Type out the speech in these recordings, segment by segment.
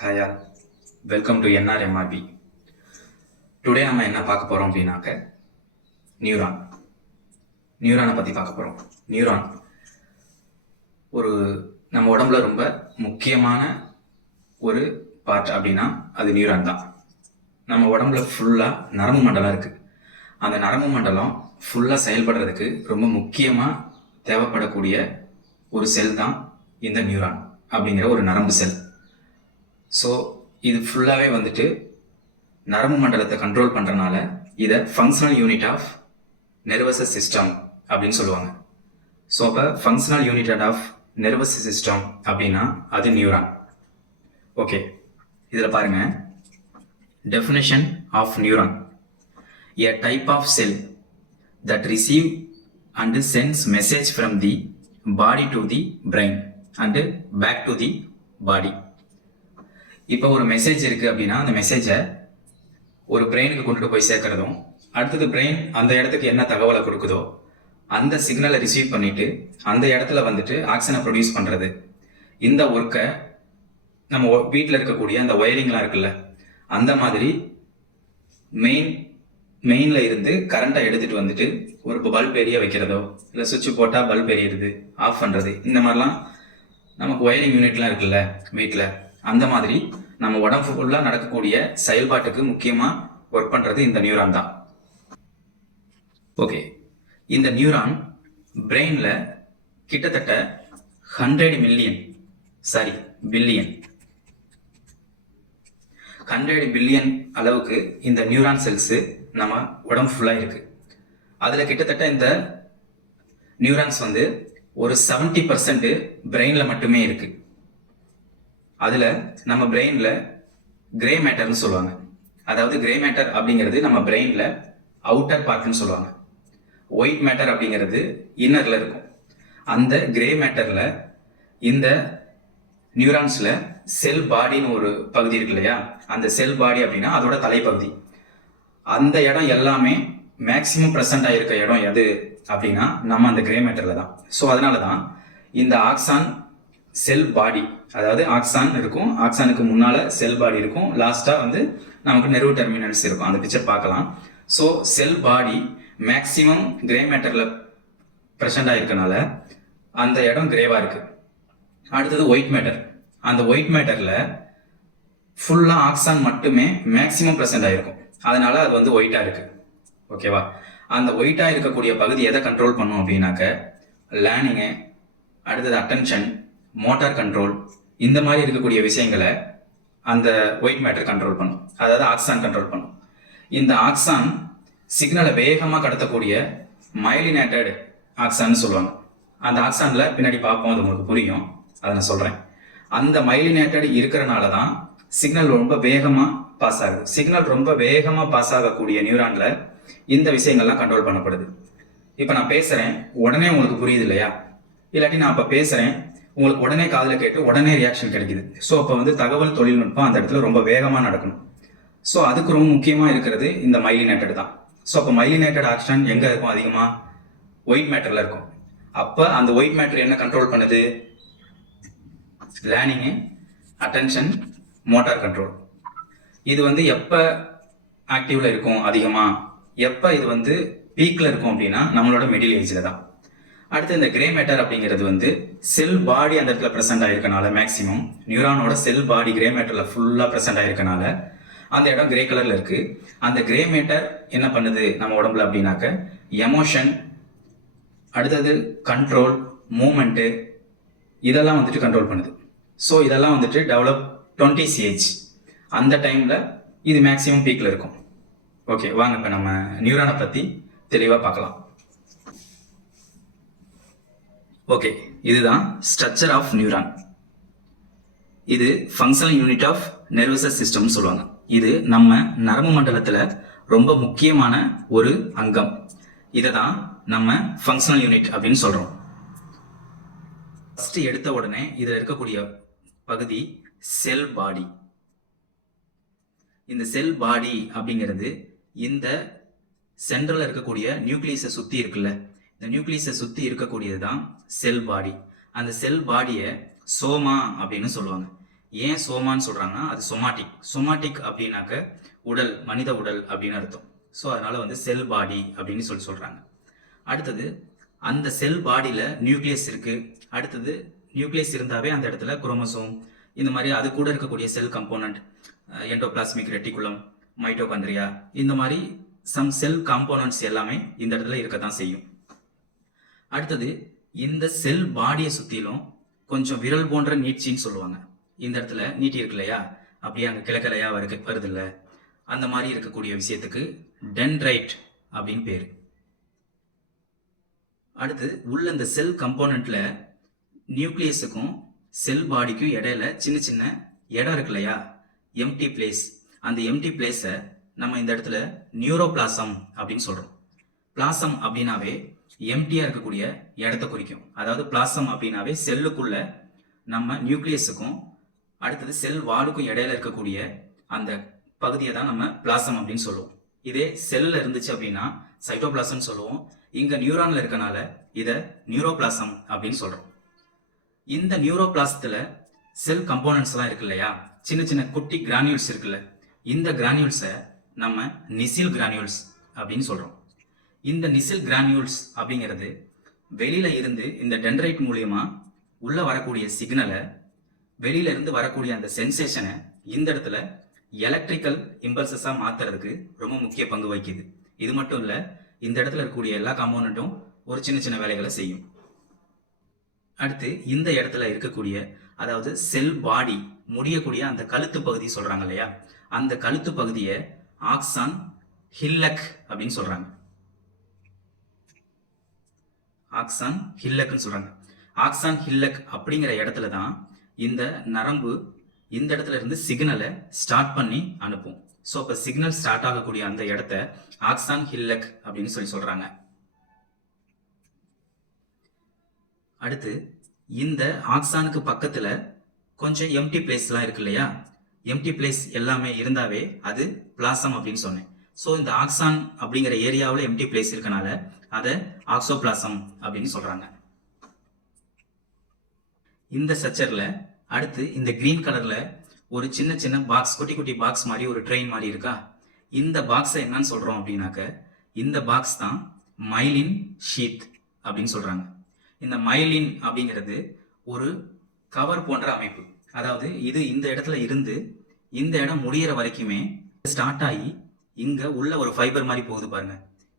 Hi all, welcome to NRMRB. Today நம்ம என்ன பார்க்க போகிறோம் அப்படின்னாக்க நியூரானை பற்றி பார்க்க போகிறோம். நியூரான் ஒரு நம்ம உடம்புல ரொம்ப முக்கியமான ஒரு பார்ட் அப்படின்னா அது நியூரான் தான். நம்ம உடம்புல ஃபுல்லாக நரம்பு மண்டலம் இருக்குது. அந்த நரம்பு மண்டலம் ஃபுல்லாக செயல்படுறதுக்கு ரொம்ப முக்கியமாக தேவைப்படக்கூடிய ஒரு செல் தான் இந்த நியூரான் அப்படிங்கிற ஒரு நரம்பு செல். ஸோ இது ஃபுல்லாகவே வந்துட்டு நரம்பு மண்டலத்தை கண்ட்ரோல் பண்ணுறனால இதை functional unit of nervous system அப்படின்னு சொல்லுவாங்க. ஸோ அப்போ functional unit of nervous system அப்படின்னா அது நியூரான். ஓகே, இதில் பாருங்கள், definition of neuron: a type of cell that receive and sends message from the body to the brain and back to the body. இப்போ ஒரு message இருக்குது அப்படின்னா அந்த மெசேஜை ஒரு பிரெயினுக்கு கொண்டுட்டு போய் சேர்க்கறதும், அடுத்தது பிரெயின் அந்த இடத்துக்கு என்ன தகவலை கொடுக்குதோ அந்த சிக்னலை ரிசீவ் பண்ணிவிட்டு அந்த இடத்துல வந்துட்டு ஆக்சிஜனை ப்ரொடியூஸ் பண்ணுறது. இந்த ஒர்க்கை நம்ம வீட்டில் இருக்கக்கூடிய அந்த ஒயரிங்லாம் இருக்குல்ல, அந்த மாதிரி மெயினில் இருந்து கரண்ட்டை எடுத்துகிட்டு வந்துட்டு ஒரு பல்ப் எரிய வைக்கிறதோ, இல்லை சுவிட்ச் போட்டால் பல்ப் எரியுது, ஆஃப் பண்ணுறது, இந்த மாதிரிலாம் நமக்கு ஒயரிங் யூனிட்லாம் இருக்குல்ல வீட்டில், அந்த மாதிரி நம்ம உடம்பு ஃபுல்லாக நடக்கக்கூடிய செயல்பாட்டுக்கு முக்கியமாக ஒர்க் பண்ணுறது இந்த நியூரான் தான். ஓகே, இந்த நியூரான் பிரெயினில் கிட்டத்தட்ட 100 பில்லியன் அளவுக்கு இந்த நியூரான் செல்ஸு நம்ம உடம்பு ஃபுல்லாக இருக்குது. அதில் கிட்டத்தட்ட இந்த நியூரான்ஸ் வந்து ஒரு 70% பிரெயினில் மட்டுமே இருக்குது. அதில் நம்ம பிரெயினில் கிரே மேட்டர்னு சொல்லுவாங்க. அதாவது கிரே மேட்டர் அப்படிங்கிறது நம்ம பிரெயினில் அவுட்டர் பார்ட்னு சொல்லுவாங்க. ஒயிட் மேட்டர் அப்படிங்கிறது இன்னரில் இருக்கும். அந்த கிரே மேட்டரில் இந்த நியூரான்ஸில் செல் பாடின்னு ஒரு பகுதி இருக்கு இல்லையா, அந்த செல் பாடி அப்படின்னா அதோட தலைப்பகுதி. அந்த இடம் எல்லாமே மேக்சிமம் ப்ரெசண்ட் ஆகிருக்க இடம் எது அப்படின்னா நம்ம அந்த கிரே மேட்டரில் தான். ஸோ அதனால தான் இந்த ஆக்சான் செல் பாடி, அதாவது ஆக்சான் இருக்கும், ஆக்சானுக்கு முன்னால் செல் பாடி இருக்கும், லாஸ்ட்டாக வந்து நமக்கு நெர்வ் டெர்மினல்ஸ் இருக்கும். அந்த பிக்சர் பார்க்கலாம். ஸோ செல் பாடி மேக்சிமம் கிரே மேட்டரில் ப்ரெசண்ட் ஆகிருக்கனால அந்த இடம் கிரேவாக இருக்குது. அடுத்தது ஒயிட் மேட்டர். அந்த ஒயிட் மேட்டரில் ஃபுல்லாக ஆக்சான் மட்டுமே மேக்சிமம் ப்ரெசண்ட் ஆகிருக்கும், அதனால அது வந்து ஒயிட்டாக இருக்குது. ஓகேவா? அந்த ஒயிட்டாக இருக்கக்கூடிய பகுதி எதை கண்ட்ரோல் பண்ணும் அப்படின்னாக்க லேர்னிங்கு, அடுத்தது அட்டென்ஷன், மோட்டார் கண்ட்ரோல், இந்த மாதிரி இருக்கக்கூடிய விஷயங்களை அந்த ஒயிட் மேட்டர் கண்ட்ரோல் பண்ணும், அதாவது ஆக்சான் கண்ட்ரோல் பண்ணும். இந்த ஆக்சான் சிக்னலை வேகமாக கடத்தக்கூடிய மைலினேட்டட் ஆக்சான்னு சொல்லுவாங்க. அந்த ஆக்சானில் பின்னாடி பார்ப்போம், அது உங்களுக்கு புரியும், அதை நான் சொல்கிறேன். அந்த மைலினேட்டட் இருக்கிறனால தான் சிக்னல் ரொம்ப வேகமாக பாஸ் ஆகுது. சிக்னல் ரொம்ப வேகமாக பாஸ் ஆகக்கூடிய நியூரானில் இந்த விஷயங்கள்லாம் கண்ட்ரோல் பண்ணப்படுது. இப்போ நான் பேசுகிறேன், உடனே உங்களுக்கு புரியுது இல்லையா? இல்லாட்டி நான் இப்போ பேசுகிறேன், உங்களுக்கு உடனே காதில் கேட்டு உடனே ரியாக்ஷன் கிடைக்குது. ஸோ அப்போ வந்து தகவல் தொழில்நுட்பம் அந்த இடத்துல ரொம்ப வேகமாக நடக்கணும். ஸோ அதுக்கு ரொம்ப முக்கியமாக இருக்கிறது இந்த மைலினேட்டட் தான். ஸோ அப்போ மைலினேட்டட் ஆக்ஷன் எங்கே இருக்கும்? அதிகமாக ஒயிட் மேட்டரில் இருக்கும். அப்போ அந்த ஒயிட் மேட்டர் என்ன கண்ட்ரோல் பண்ணுது? Learning, attention, motor control. இது வந்து எப்போ ஆக்டிவில் இருக்கும் அதிகமாக, எப்போ இது வந்து பீக்கில் இருக்கும் அப்படின்னா நம்மளோட மிடில் ஏஜில் தான். அடுத்து இந்த கிரே மேட்டர் அப்படிங்கிறது வந்து செல் பாடி அந்த இடத்துல ப்ரெசென்ட் ஆகிருக்கனால, மேக்ஸிமம் நியூரானோட செல் பாடி கிரே மேட்டரில் ஃபுல்லாக ப்ரெசென்ட் ஆகிருக்கனால அந்த இடம் கிரே கலரில் இருக்குது. அந்த கிரே மேட்டர் என்ன பண்ணுது நம்ம உடம்புல அப்படின்னாக்க எமோஷன், அடுத்தது கண்ட்ரோல், மூமெண்ட்டு, இதெல்லாம் வந்துட்டு கண்ட்ரோல் பண்ணுது. ஸோ இதெல்லாம் வந்துட்டு டெவலப் 20s ஏஜ், அந்த டைமில் இது மேக்ஸிமம் பீக்கில் இருக்கும். ஓகே, வாங்க இப்போ நம்ம நியூரானை பற்றி தெளிவாக பார்க்கலாம். ஓகே, இதுதான் ஸ்ட்ரக்சர் ஆஃப் நியூரான். இது ஃபங்க்ஷனல் யூனிட் ஆஃப் நெர்வஸ் சிஸ்டம்னு சொல்லுவாங்க. இது நம்ம நரம்பு மண்டலத்தில் ரொம்ப முக்கியமான ஒரு அங்கம். இதை தான் நம்ம ஃபங்க்ஷனல் யூனிட் அப்படின்னு சொல்கிறோம். ஃபஸ்ட்டு எடுத்த உடனே இதில் இருக்கக்கூடிய பகுதி செல் பாடி. இந்த செல் பாடி அப்படிங்கிறது இந்த சென்ட்ரலில் இருக்கக்கூடிய நியூக்ளியஸை சுற்றி இருக்குல்ல, இந்த நியூக்ளியஸை சுற்றி இருக்கக்கூடியது தான் செல் பாடி. அந்த செல் பாடியை சோமா அப்படின்னு சொல்லுவாங்க. ஏன் சோமான்னு சொல்றாங்கன்னா அது சொமாட்டிக். சொமாட்டிக் அப்படின்னாக்க உடல், மனித உடல் அப்படின்னு அர்த்தம். ஸோ அதனால வந்து செல் பாடி அப்படின்னு சொல்றாங்க. அடுத்தது அந்த செல் பாடியில் நியூக்ளியஸ் இருக்கு. அடுத்தது நியூக்ளியஸ் இருந்தாவே அந்த இடத்துல குரோமோசோம், இந்த மாதிரி அது கூட இருக்கக்கூடிய செல் கம்போனன்ட், எண்டோபிளாஸ்மிக் ரெட்டிகுலம், மைட்டோகாண்ட்ரியா, இந்த மாதிரி சம் செல் காம்போனன்ட்ஸ் எல்லாமே இந்த இடத்துல இருக்கத்தான் செய்யும். அடுத்தது இந்த செல் பாடியை சுற்றிலும் கொஞ்சம் விரல் போன்ற நீட்சின்னு சொல்லுவாங்க. இந்த இடத்துல நீட்டி இருக்கு இல்லையா, அப்படியே அங்கே கிழக்கலையா வருது இல்லை, அந்த மாதிரி இருக்கக்கூடிய விஷயத்துக்கு டென்ட்ரைட் அப்படின்னு பேர். அடுத்து உள்ள இந்த செல் கம்போனன்ட்ல நியூக்ளியஸுக்கும் செல் பாடிக்கும் இடையில சின்ன சின்ன இடம் இருக்கு இல்லையா, எம்டி பிளேஸ். அந்த எம்டி பிளேஸை நம்ம இந்த இடத்துல நியூரோபிளாசம் அப்படின்னு சொல்றோம். பிளாசம் அப்படின்னாவே எம்டியா இருக்கக்கூடிய இடத்த குறிக்கும். அதாவது பிளாசம் அப்படின்னாவே செல்லுக்குள்ள நம்ம நியூக்ளியஸுக்கும் அடுத்தது செல் வாலுக்கும் இடையில இருக்கக்கூடிய அந்த பகுதியை தான் நம்ம பிளாசம் அப்படின்னு சொல்லுவோம். இதே செல்ல இருந்துச்சு அப்படின்னா சைட்டோபிளாசம் சொல்லுவோம். இங்க நியூரான்ல இருக்கனால இதை நியூரோபிளாசம் அப்படின்னு சொல்றோம். இந்த நியூரோபிளாசத்துல செல் கம்போனன்ட்ஸ் எல்லாம் இருக்கு இல்லையா, சின்ன சின்ன குட்டி கிரானியூல்ஸ் இருக்குல்ல, இந்த கிரானியூல்ஸை நம்ம நிசில் கிரானியூல்ஸ் அப்படின்னு சொல்றோம். இந்த நிசில் கிரானியூல்ஸ் அப்படிங்கிறது வெளியில இருந்து இந்த டென்ட்ரைட் மூலியமா உள்ள வரக்கூடிய சிக்னலை, வெளியில இருந்து வரக்கூடிய அந்த சென்சேஷனை இந்த இடத்துல எலக்ட்ரிக்கல் இம்பல்சஸா மாத்துறதுக்கு ரொம்ப முக்கிய பங்கு வகிக்குது. இது மட்டும் இல்ல, இந்த இடத்துல இருக்கக்கூடிய எல்லா காம்போனன்ட்டும் ஒரு சின்ன சின்ன வேலைகளை செய்யும். அடுத்து இந்த இடத்துல இருக்கக்கூடிய, அதாவது செல் பாடி முடியக்கூடிய அந்த கழுத்து பகுதி சொல்றாங்க இல்லையா, அந்த கழுத்து பகுதியை ஆக்சான் ஹில்லக் அப்படின்னு சொல்றாங்க. ஆக்சான் ஹில்லக்னு சொல்றாங்க. ஆக்சான் ஹில்லக் அப்படிங்கிற இடத்துல தான் இந்த நரம்பு இந்த இடத்துல இருந்து சிக்னலை ஸ்டார்ட் பண்ணி அனுப்பும். ஸோ இப்போ சிக்னல் ஸ்டார்ட் ஆகக்கூடிய அந்த இடத்த ஆக்சான் ஹில்லக் அப்படின்னு சொல்றாங்க. அடுத்து இந்த ஆக்சானுக்கு பக்கத்துல கொஞ்சம் எம்டி பிளேஸ்லாம் இருக்கு இல்லையா, எம்டி பிளேஸ் எல்லாமே இருந்தாவே அது பிளாசம் அப்படின்னு சொன்னேன். ஸோ இந்த ஆக்சான் அப்படிங்கிற ஏரியாவில் எம்டி பிளேஸ் இருக்கனால அதை ஆக்சோபிளாசம் அப்படின்னு சொல்றாங்க. இந்த ஸ்ட்ரக்சர்ல அடுத்து இந்த கிரீன் கலர்ல ஒரு சின்ன சின்ன பாக்ஸ், குட்டி குட்டி பாக்ஸ் மாதிரி ஒரு ட்ரெயின் மாதிரி இருக்கா, இந்த பாக்ஸை என்னன்னு சொல்றோம் அப்படின்னாக்க இந்த பாக்ஸ் தான் மைலின் ஷீத் அப்படின்னு சொல்றாங்க. இந்த மைலின் அப்படிங்கிறது ஒரு கவர் போன்ற அமைப்பு. அதாவது இது இந்த இடத்துல இருந்து இந்த இடம் முடிகிற வரைக்குமே ஸ்டார்ட் ஆகி இங்க உள்ள ஒரு ஃபைபர் மாதிரி போகுது பாருங்க.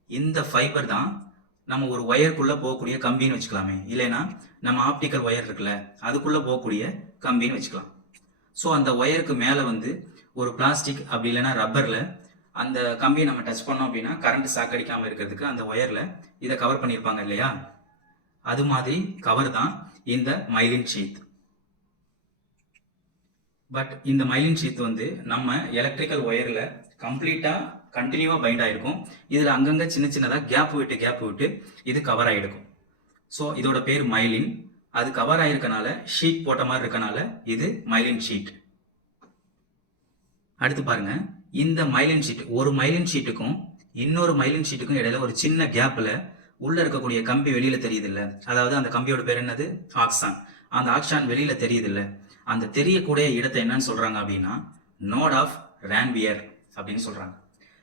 இந்த ஃபைபர் தான் நம்ம ஒரு ஒயருக்குள்ள போகக்கூடிய கம்பின்னு வச்சுக்கலாமே, இல்லைன்னா நம்ம ஆப்டிக்கல் ஒயர் இருக்குல்ல அதுக்குள்ள போகக்கூடிய கம்பின்னு வச்சுக்கலாம். ஸோ அந்த ஒயருக்கு மேலே வந்து ஒரு பிளாஸ்டிக் அப்படி இல்லைன்னா ரப்பர்ல அந்த கம்பியை நம்ம டச் பண்ணோம் அப்படின்னா கரண்ட் சாக்கடிக்காம இருக்கிறதுக்கு அந்த ஒயர்ல இதை கவர் பண்ணியிருப்பாங்க இல்லையா, அது மாதிரி கவர் தான் இந்த மைலின் ஷீத். பட் இந்த மைலின் ஷீத் வந்து நம்ம எலக்ட்ரிக்கல் ஒயர்ல கம்ப்ளீட்டா கண்டினியூவா பைண்ட் ஆயிருக்கும். இதுல அங்கங்க சின்ன சின்னதா கேப் விட்டு இது கவர் ஆயிருக்கும். ஸோ இதோட பேர் மைலின். அது கவர் ஆயிருக்கனால ஷீட் போட்ட மாதிரி இருக்கனால இது மைலின் ஷீட். அடுத்து பாருங்க, இந்த மைலின் ஷீட், ஒரு மைலின் ஷீட்டுக்கும் இன்னொரு மைலின் ஷீட்டுக்கும் இடையில ஒரு சின்ன கேப்ல உள்ள இருக்கக்கூடிய கம்பி வெளியில தெரியுது இல்ல, அதாவது அந்த கம்பியோட பேர் என்னது, ஆக்சான். அந்த ஆக்சான் வெளியில தெரியுது இல்ல, அந்த தெரியக்கூடிய இடத்தை என்னன்னு சொல்றாங்க அப்படின்னா நோட் ஆஃப் ரான்வியர் அப்படின்னு சொல்றாங்க.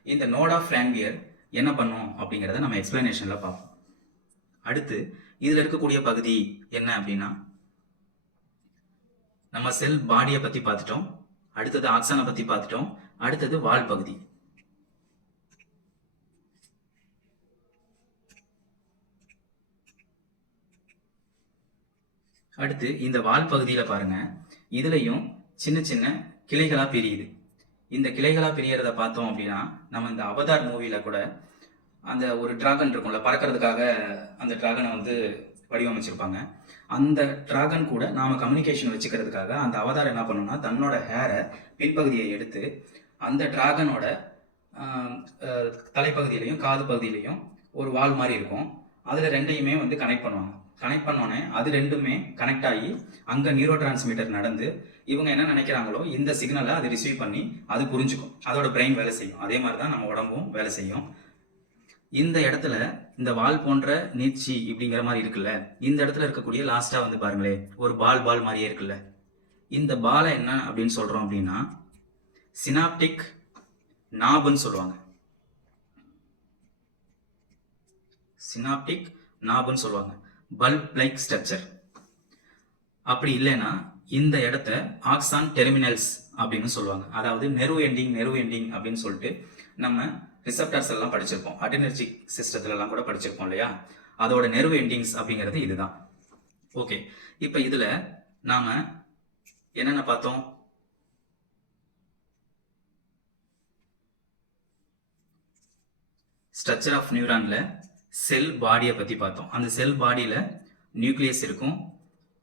இந்த நோட் ஆஃப் ரான்வியர் என்ன பண்ணும் அப்படிங்கிறத நம்ம எக்ஸ்பிளனேஷன்ல பார்ப்போம். அடுத்து இதுல இருக்கக்கூடிய பகுதி என்ன அப்படின்னா, நம்ம செல் பாடியை பத்தி பார்த்துட்டோம், அடுத்தது ஆக்சானை பத்தி பார்த்துட்டோம், அடுத்தது வால் பகுதி. அடுத்து இந்த வால் பகுதியில பாருங்க, இதுலயும் சின்ன சின்ன கிளைகளா பிரியுது. இந்த கிளைகளா பிரியறத பார்த்தோம் அப்படின்னா நம்ம இந்த அவதார் மூவில கூட அந்த ஒரு டிராகன் இருக்கும்ல, பறக்கிறதுக்காக அந்த டிராகனை வந்து வடிவமைச்சிருப்பாங்க. அந்த டிராகன் கூட நாம கம்யூனிகேஷன் வச்சுக்கிறதுக்காக அந்த அவதார் என்ன பண்ணணும்னா தன்னோட ஹேரை பின்பகுதியை எடுத்து அந்த டிராகனோட தலைப்பகுதியிலையும் காது பகுதியிலையும் ஒரு வால் மாதிரி இருக்கும், அதுல ரெண்டையுமே வந்து கனெக்ட் பண்ணுவாங்க. கனெக்ட் பண்ணோன்னே அது ரெண்டுமே கனெக்ட் ஆகி அங்க நியூரோ டிரான்ஸ்மிட்டர் நடந்து இவங்க என்ன நினைக்கிறாங்களோ இந்த சிக்னலை அது ரிசீவ் பண்ணி அது புரிஞ்சுக்கும், அதோட பிரெயின் வேலை செய்யும். அதே மாதிரி தான் நம்ம உடம்பும் வேலை செய்யும். இந்த இடத்துல இந்த வால் போன்ற நீட்சி இப்படிங்கிற மாதிரி இருக்குல்ல, இந்த இடத்துல இருக்கக்கூடிய லாஸ்டா வந்து பாருங்களேன் ஒரு பால் மாதிரியே இருக்குல்ல, இந்த பாலை என்ன அப்படின்னு சொல்றோம் அப்படின்னா சினாப்டிக் நாப்னு சொல்லுவாங்க. சினாப்டிக் நாப்னு சொல்லுவாங்க. Bulb like structure. அப்படி இல்லைன்னா இந்த இடத்த ஆக்சான் டெர்மினல்ஸ் அப்படின்னு சொல்லுவாங்க. அதாவது நெர்வ் எண்டிங் அப்படின்னு சொல்லிட்டு நம்ம ரிசப்டார்ஸ் எல்லாம் படிச்சிருப்போம். அட்ரினர்ஜிக் சிஸ்டத்துல எல்லாம் கூட படிச்சிருப்போம் இல்லையா? அதோட நெர்வ் எண்டிங்ஸ் அப்படிங்கிறது இதுதான். ஓகே, இப்போ இதுல நாம என்னென்ன பார்த்தோம்? ஸ்ட்ரக்சர் ஆஃப் நியூரான்ல செல் பாடியை பத்தி பார்த்தோம். அந்த செல் பாடியில நியூக்ளியஸ் இருக்கும்.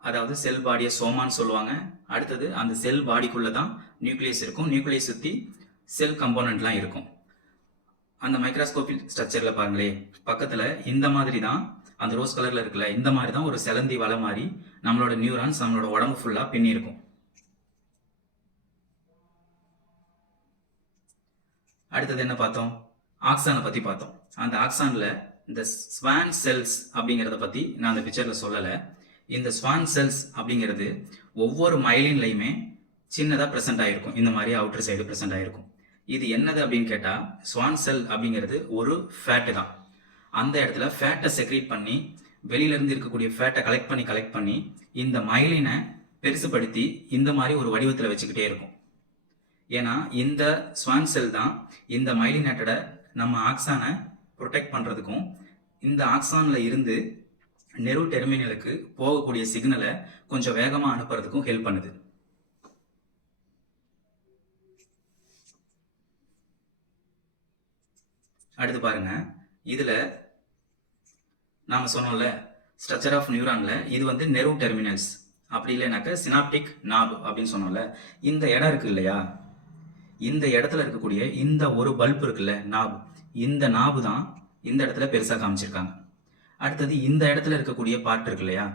அதாவது செல் பாடியை சோமான்னு சொல்லுவாங்க. அடுத்தது அந்த செல் பாடிக்குள்ள தான் நியூக்ளியஸ் இருக்கும். நியூக்ளியஸ் சுத்தி செல் கம்போனன்ட்லாம் இருக்கும். அந்த மைக்ரோஸ்கோபிக் ஸ்ட்ரக்சர்ல பாருங்களே, பக்கத்துல இந்த மாதிரி தான் அந்த ரோஸ் கலர்ல இருக்குல்ல, இந்த மாதிரி தான் ஒரு செலந்தி வலை மாதிரி நம்மளோட நியூரான்ஸ் நம்மளோட உடம்பு ஃபுல்லா பின்னி இருக்கும். அடுத்தது என்ன பார்த்தோம்? ஆக்சானை பத்தி பார்த்தோம். அந்த ஆக்சான்ல இந்த ஸ்வான் செல்ஸ் அப்படிங்கிறத பத்தி நான் அந்த பிக்சர்ல சொல்லல. இந்த ஸ்வான் செல்ஸ் அப்படிங்கிறது ஒவ்வொரு மைலின்லையுமே சின்னதா பிரசன்ட் ஆயிருக்கும். இந்த மாதிரி அவுட்டர் சைடு பிரசன்ட் ஆயிருக்கும். இது என்னது அப்படின்னு கேட்டா, ஸ்வான் செல் அப்படிங்கிறது ஒரு ஃபேட்டு தான். அந்த இடத்துல ஃபேட்டை செக்ரீட் பண்ணி வெளியில இருந்து இருக்கக்கூடிய ஃபேட்டை கலெக்ட் பண்ணி இந்த மைலினை பெருசுபடுத்தி இந்த மாதிரி ஒரு வடிவத்தில் வச்சுக்கிட்டே இருக்கும். ஏன்னா இந்த ஸ்வான் செல் தான் இந்த மைலினேட்டடை நம்ம ஆக்சானை ப்ரொடெக்ட் பண்றதுக்கும் இந்த ஆக்சான்ல இருந்து நெர்வ் டெர்மினலுக்கு போகக்கூடிய சிக்னலை கொஞ்சம் வேகமா அனுப்புறதுக்கும் ஹெல்ப் பண்ணுது. அடுத்து பாருங்க, இதுல நாம சொன்னோம்ல ஸ்ட்ரக்சர் ஆஃப் நியூரான்ல இது வந்து நெர்வ் டெர்மினல்ஸ், அப்படி இல்லைனாக்க சினாப்டிக் நாப் அப்படின்னு சொன்னோம்ல. இந்த இடம் இருக்கு இல்லையா, இந்த இடத்துல இருக்கக்கூடிய இந்த ஒரு பல்ப் இருக்குல்ல நாப், இந்த நாபு தான் இந்த இடத்துல பெருசா காமிச்சிருக்காங்க. அடுத்தது இந்த இடத்துல இருக்கக்கூடிய பார்ட் இருக்கு இல்லையா,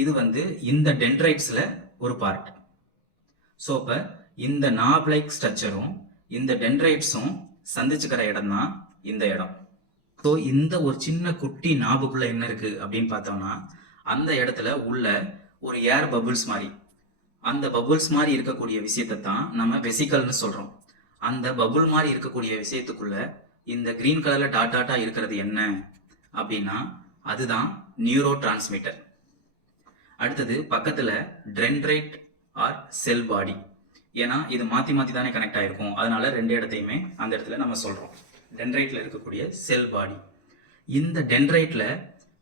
இது வந்து இந்த டென்ட்ரைட்ஸ்ல ஒரு பார்ட். ஸோ இப்போ இந்த நாப் லைக் ஸ்ட்ரக்சரும் இந்த டென்ட்ரைட்ஸும் சந்திச்சுக்கிற இடம் தான் இந்த இடம். ஸோ இந்த ஒரு சின்ன குட்டி நாபுக்குள்ள என்ன இருக்கு அப்படின்னு பார்த்தோம்னா, அந்த இடத்துல உள்ள ஒரு ஏர் பபுள்ஸ் மாதிரி, அந்த பபுள்ஸ் மாதிரி இருக்கக்கூடிய விஷயத்தை தான் நம்ம வெசிக்கல்னு சொல்றோம். அந்த பபுள் மாதிரி இருக்கக்கூடிய விஷயத்துக்குள்ள இந்த கிரீன் கலர்ல டாட்டா இருக்கிறது என்ன அப்படின்னா அதுதான் நியூரோ டிரான்ஸ்மிட்டர். அடுத்தது பக்கத்துல டென்ட்ரைட் ஆர் செல் பாடி. ஏன்னா இது மாத்தி மாத்தி தானே கனெக்ட் ஆயிருக்கும், அதனால ரெண்டு இடத்தையுமே அந்த இடத்துல நம்ம சொல்றோம். டென்ட்ரைட்ல இருக்கக்கூடிய செல் பாடி. இந்த டென்ட்ரைட்ல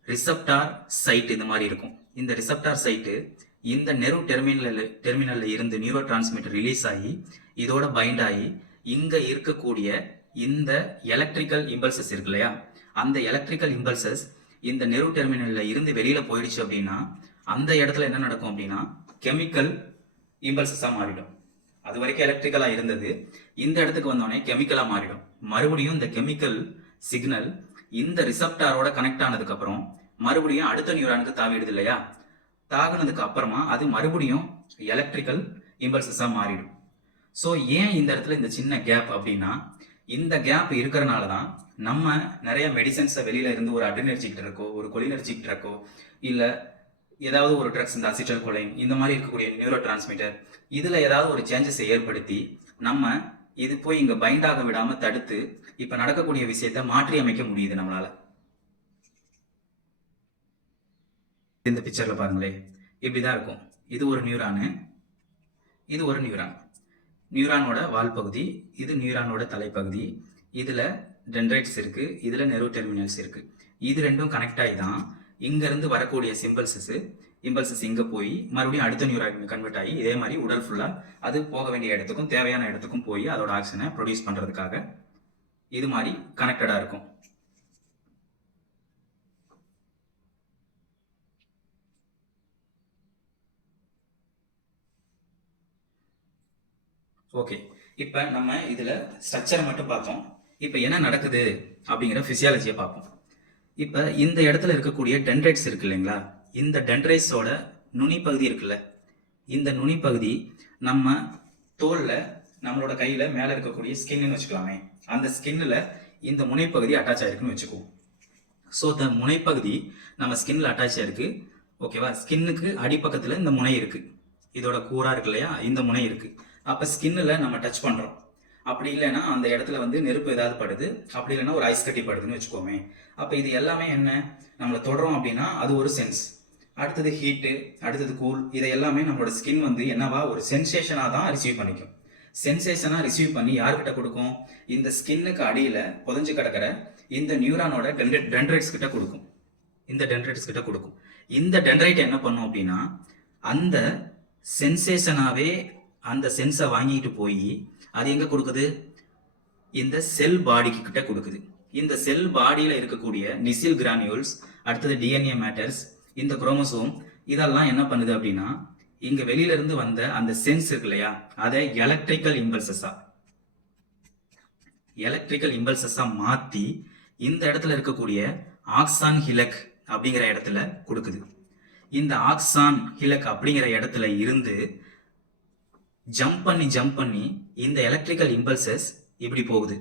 ரிசப்டார் சைட் இந்த மாதிரி இருக்கும். இந்த ரிசப்டார் சைட்டு இந்த நெர்வ் டெர்மினல்ல இருந்து நியூரோ டிரான்ஸ்மிட்டர் ரிலீஸ் ஆகி இதோட பைண்ட் ஆகி இங்க இருக்கக்கூடிய இந்த எலக்ட்ரிக்கல் இம்பல்சஸ் இருக்கு இல்லையா, அந்த எலக்ட்ரிக்கல் இம்பல்சஸ் இந்த நெர்வ் டெர்மினல்ல இருந்து வெளியில போயிடுச்சு அப்படின்னா அந்த இடத்துல என்ன நடக்கும் அப்படின்னா கெமிக்கல் இம்பல்சஸா மாறிடும். அது வரைக்கும் எலக்ட்ரிக்கலா இருந்தது, இந்த இடத்துக்கு வந்தோடனே கெமிக்கலா மாறிடும். மறுபடியும் இந்த கெமிக்கல் சிக்னல் இந்த ரிசப்டாரோட கனெக்ட் ஆனதுக்கு அப்புறம் மறுபடியும் அடுத்த நியூரானுக்கு தாவிடுது இல்லையா, தாகினதுக்கு அப்புறமா அது மறுபடியும் எலக்ட்ரிக்கல் இம்பல்சஸா மாறிடும். ஸோ ஏன் இந்த இடத்துல இந்த சின்ன கேப் அப்படின்னா, இந்த கேப் இருக்கிறனால தான் நம்ம நிறைய மெடிசன்ஸை வெளியில இருந்து ஒரு அட்ரினர்ஜிக் ட்ரக்கோ ஒரு கொலினர்ஜிக் ட்ரக்கோ இல்லை ஏதாவது ஒரு ட்ரக்ஸ், இந்த அசிட்டல் கொலைன் இந்த மாதிரி இருக்கக்கூடிய நியூரோ டிரான்ஸ்மிட்டர் இதுல ஏதாவது ஒரு சேஞ்சஸை ஏற்படுத்தி நம்ம இது போய் இங்க பைண்ட் ஆக விடாம தடுத்து இப்ப நடக்கக்கூடிய விஷயத்தை மாற்றி அமைக்க முடியுது நம்மளால. இந்த பிக்சர்ல பாருங்களே, இப்படிதான் இருக்கும். இது ஒரு நியூரானு, இது ஒரு நியூரான். நியூரானோட வால் பகுதி, இது நியூரானோட தலைப்பகுதி. இதுல டென்ட்ரைட்ஸ் இருக்கு, இதுல நெர்வ் டெர்மினல்ஸ் இருக்கு. இது ரெண்டும் கனெக்ட் ஆகி தான் இங்க இருந்து வரக்கூடிய இம்பல்சஸ் இங்க போய் மறுபடியும் அடுத்த நியூரான் கன்வெர்ட் ஆகி இதே மாதிரி உடல் ஃபுல்லா அது போக வேண்டிய இடத்துக்கும் தேவையான இடத்துக்கும் போய் அதோட ஆக்சிஜனை ப்ரொடியூஸ் பண்றதுக்காக இது மாதிரி கனெக்டடா இருக்கும். ஓகே, இப்ப நம்ம இதுல ஸ்ட்ரக்சரை மட்டும் பார்த்தோம். இப்ப என்ன நடக்குது அப்படிங்கிற பிசியாலஜியை பார்ப்போம். இப்ப இந்த இடத்துல இருக்கக்கூடிய டென்ட்ரைட்ஸ் இருக்கு இல்லைங்களா, இந்த டென்ட்ரைட்ஸோட நுனிப்பகுதி இருக்குல்ல, இந்த நுனிப்பகுதி நம்ம தோல்ல நம்மளோட கையில மேல இருக்கக்கூடிய ஸ்கின்னு வச்சுக்கலாமே, அந்த ஸ்கின்ல இந்த முனைப்பகுதி அட்டாச் ஆயிருக்குன்னு வச்சுக்குவோம். ஸோ இந்த முனைப்பகுதி நம்ம ஸ்கின்ல அட்டாச் ஆயிருக்கு. ஓகேவா, ஸ்கின்னுக்கு அடிப்பக்கத்துல இந்த முனை இருக்கு. இதோட கூரா இருக்கு இல்லையா, இந்த முனை இருக்கு. அப்ப ஸ்கின்ல நம்ம டச் பண்றோம். அப்படி இல்லைன்னா அந்த இடத்துல வந்து நெருப்பு ஏதாவது படுது, அப்படி இல்லைன்னா ஒரு ஐஸ் கட்டி படுதுன்னு வச்சுக்கோமே. அப்ப இது எல்லாமே என்ன, நம்மளை தொடறோம் அப்படின்னா அது ஒரு சென்ஸ். அடுத்தது ஹீட்டு, அடுத்தது கூல், இதை எல்லாமே நம்மளோட ஸ்கின் வந்து என்னவா ஒரு சென்சேஷனா தான் ரிசீவ் பண்ணிக்கும். சென்சேஷனா ரிசீவ் பண்ணி யார்கிட்ட கொடுக்கும், இந்த ஸ்கின்னுக்கு அடியில புதஞ்சு கிடக்கிற இந்த நியூரானோட டென்ட்ரைட்ஸ் கிட்ட கொடுக்கும். இந்த டென்ட்ரைட்ஸ் கிட்ட கொடுக்கும். இந்த டென்ட்ரைட் என்ன பண்ணும் அப்படின்னா அந்த சென்சேஷனாவே அந்த சென்ஸை வாங்கிட்டு போய் அது எங்க கொடுக்குது, இந்த செல் பாடிக்கு கிட்ட கொடுக்குது. இந்த செல் பாடியில இருக்கக்கூடிய நிசில் கிரானியூல்ஸ், அடுத்தது டிஎன்ஏ மேட்டர்ஸ், இந்த குரோமோசோம், இதெல்லாம் என்ன பண்ணுது அப்படின்னா இங்க வெளியில இருந்து வந்த அந்த சென்ஸ் இருக்கு இல்லையா, அதை எலக்ட்ரிக்கல் இம்பல்சஸா மாத்தி இந்த இடத்துல இருக்கக்கூடிய ஆக்சான் ஹிலக் அப்படிங்கிற இடத்துல கொடுக்குது. இந்த ஆக்சான் ஹிலக் அப்படிங்கிற இடத்துல இருந்து ஜம்ப் பண்ணி இந்த எலக்ட்ரிக்கல் இம்பல்சஸ் இப்படி போகுது.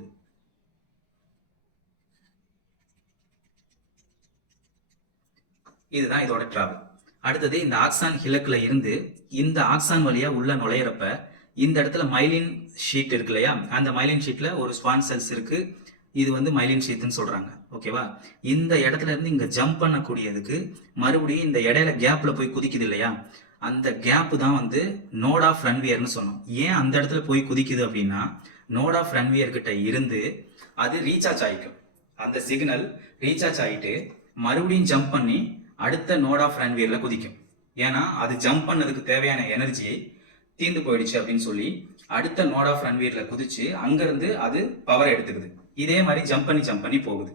இதுதான் இதோட டிராவல். அடுத்தது இந்த ஆக்சான் ஹிலக்ல இருந்து இந்த ஆக்சான் வழியா உள்ள நுழையிறப்ப இந்த இடத்துல மைலின் ஷீட் இருக்கு இல்லையா, அந்த மைலின் ஷீட்ல ஒரு ஸ்பான் செல்ஸ் இருக்கு. இது வந்து மைலின் ஷீட்னு சொல்றாங்க. ஓகேவா, இந்த இடத்துல இருந்து இங்க ஜம்ப் பண்ணக்கூடியதுக்கு மறுபடியும் இந்த இடையில கேப்ல போய் குதிக்குது இல்லையா, அந்த கேப் தான் வந்து நோட் ஆஃப் ரன்வியர்னு சொன்னோம். ஏன் அந்த இடத்துல போய் குதிக்குது அப்படின்னா நோட் ஆஃப் ரன்வியர் கிட்ட இருந்து அது ரீசார்ஜ் ஆகிக்கும். அந்த சிக்னல் ரீசார்ஜ் ஆகிட்டு மறுபடியும் ஜம்ப் பண்ணி அடுத்த நோட் ஆஃப் ரன்வியர்ல குதிக்கும். ஏன்னா அது ஜம்ப் பண்ணதுக்கு தேவையான எனர்ஜி தீர்ந்து போயிடுச்சு அப்படின்னு சொல்லி அடுத்த நோட் ஆஃப் ரன்வியர்ல குதிச்சு அங்கிருந்து அது பவர் எடுத்துக்குது. இதே மாதிரி ஜம்ப் பண்ணி போகுது.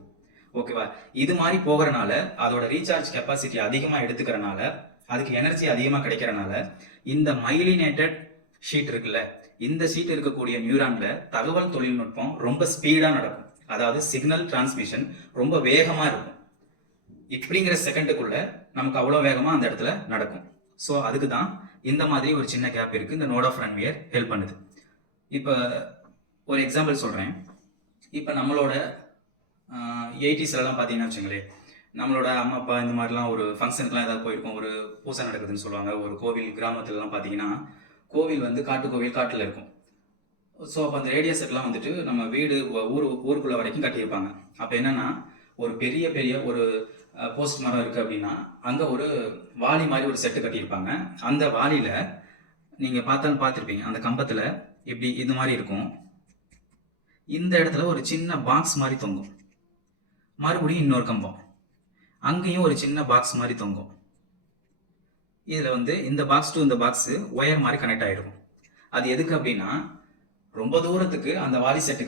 ஓகேவா, இது மாதிரி போகிறனால அதோட ரீசார்ஜ் கெப்பாசிட்டி அதிகமா எடுத்துக்கிறனால அதுக்கு எனர்ஜி அதிகமா கிடைக்கிறனால இந்த மைலினேட்டட் ஷீட் இருக்குல்ல, இந்த ஷீட் இருக்கக்கூடிய நியூரான்ல தகவல் தொழில்நுட்பம் ரொம்ப ஸ்பீடா நடக்கும். அதாவது சிக்னல் டிரான்ஸ்மிஷன் ரொம்ப வேகமா இருக்கும். இப்படிங்கிற செகண்டுக்குள்ள நமக்கு அவ்வளோ வேகமா அந்த இடத்துல நடக்கும். ஸோ அதுக்கு தான் இந்த மாதிரி ஒரு சின்ன கேப் இருக்கு. இந்த நோட் ஆஃப் ரன்வியர் ஹெல்ப் பண்ணுது. இப்போ ஒரு எக்ஸாம்பிள் சொல்றேன். இப்போ நம்மளோட 80ஸ்லாம் பார்த்தீங்கன்னா வச்சுங்களேன், நம்மளோட அம்மா அப்பா இந்த மாதிரிலாம் ஒரு ஃபங்க்ஷனுக்குலாம் ஏதாவது போயிருக்கோம், ஒரு பூசை நடக்குதுன்னு சொல்லுவாங்க. ஒரு கோவில் கிராமத்துலலாம் பார்த்தீங்கன்னா கோவில் வந்து காட்டு கோவில் காட்டில் இருக்கும். ஸோ அப்போ அந்த ரேடியோ செட்லாம் வந்துட்டு நம்ம வீடு ஊருக்குள்ள வரைக்கும் கட்டியிருப்பாங்க. அப்போ என்னன்னா ஒரு பெரிய ஒரு போஸ்ட் மரம் இருக்குது அப்படின்னா அங்கே ஒரு வாளி மாதிரி ஒரு செட்டு கட்டியிருப்பாங்க. அந்த வாளியில் நீங்கள் பார்த்துருப்பீங்க, அந்த கம்பத்தில் இப்படி இது மாதிரி இருக்கும். இந்த இடத்துல ஒரு சின்ன பாக்ஸ் மாதிரி தொங்கும். மறுபடியும் இன்னொரு கம்பம், அங்கேயும் ஒரு சின்ன பாக்ஸ் மாதிரி தொங்கும். இதில் வந்து இந்த பாக்ஸ் டு இந்த பாக்ஸ் ஒயர் மாதிரி கனெக்ட் ஆகிடும். அது எதுக்கு அப்படின்னா ரொம்ப தூரத்துக்கு அந்த வாலி செட்டு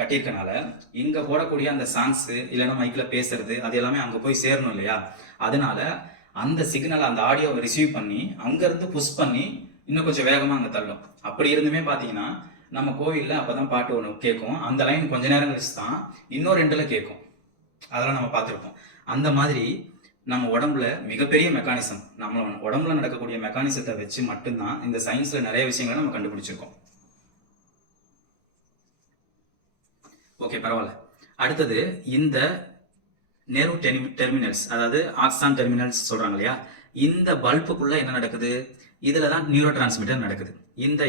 கட்டியிருக்கனால இங்க போடக்கூடிய அந்த சாங்ஸ் இல்லைன்னா மைக்ல பேசுறது அது எல்லாமே அங்க போய் சேரணும் இல்லையா, அதனால அந்த சிக்னல் அந்த ஆடியோவை ரிசீவ் பண்ணி அங்கிருந்து புஷ் பண்ணி இன்னும் கொஞ்சம் வேகமா அங்க தள்ளும். அப்படி இருந்துமே பாத்தீங்கன்னா நம்ம கோவில்ல அப்பதான் பாட்டு ஒன்று கேட்கும். அந்த லைன் கொஞ்ச நேரம் கழிச்சு தான் இன்னொரு ரெண்டுல கேட்கும். அதெல்லாம் நம்ம பார்த்துருப்போம். அந்த மாதிரி நம்ம உடம்புல மிகப்பெரிய மெக்கானிசம், நம்ம உடம்புல நடக்கக்கூடிய மெக்கானிசத்தை வச்சு மட்டும்தான் இந்த சயின்ஸ்ல நிறைய விஷயங்களை நம்ம கண்டுபிடிச்சிருக்கோம். ஓகே, பரவாயில்ல. அடுத்தது இந்த நெர்வ் டெர்மினல்ஸ், அதாவது ஆக்சான் டெர்மினல்ஸ் சொல்றாங்க இல்லையா, இந்த பல்புக்குள்ள என்ன நடக்குது, இதுல தான் நியூரோ டிரான்ஸ்மிட்டர் நடக்குது. இந்த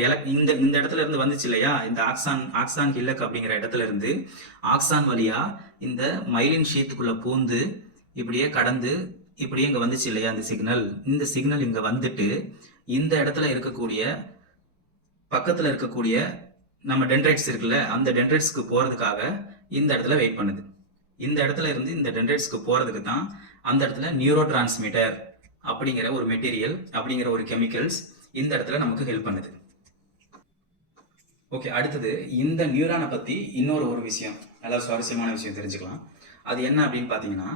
இந்த இடத்துல இருந்து வந்துச்சு இல்லையா, இந்த ஆக்சான் ஹில்லக் அப்படிங்கிற இடத்துல இருந்து ஆக்சான் வழியா இந்த மைலின் ஷீத்துக்குள்ள பூந்து இப்படியே கடந்து இப்படியே இங்க வந்துச்சு இல்லையா இந்த சிக்னல் இங்க வந்துட்டு இந்த இடத்துல இருக்கக்கூடிய பக்கத்துல இருக்கக்கூடிய நம்ம டென்ட்ரைட்ஸ் இருக்குல்ல, அந்த டென்ட்ரைட்ஸ்க்கு போறதுக்காக இந்த இடத்துல வெயிட் பண்ணுது. இந்த இடத்துல இருந்து இந்த டென்ட்ரைட்ஸ்க்கு போறதுக்கு தான் அந்த இடத்துல நியூரோ டிரான்ஸ்மிட்டர் அப்படிங்கிற ஒரு மெட்டீரியல் அப்படிங்கிற ஒரு கெமிக்கல்ஸ் இந்த இடத்துல நமக்கு ஹெல்ப் பண்ணுது. ஓகே, அடுத்தது இந்த நியூரானை பத்தி இன்னொரு விஷயம், நல்லா சுவாரஸ்யமான விஷயம் தெரிஞ்சுக்கலாம். அது என்ன அப்படின்னு பாத்தீங்கன்னா,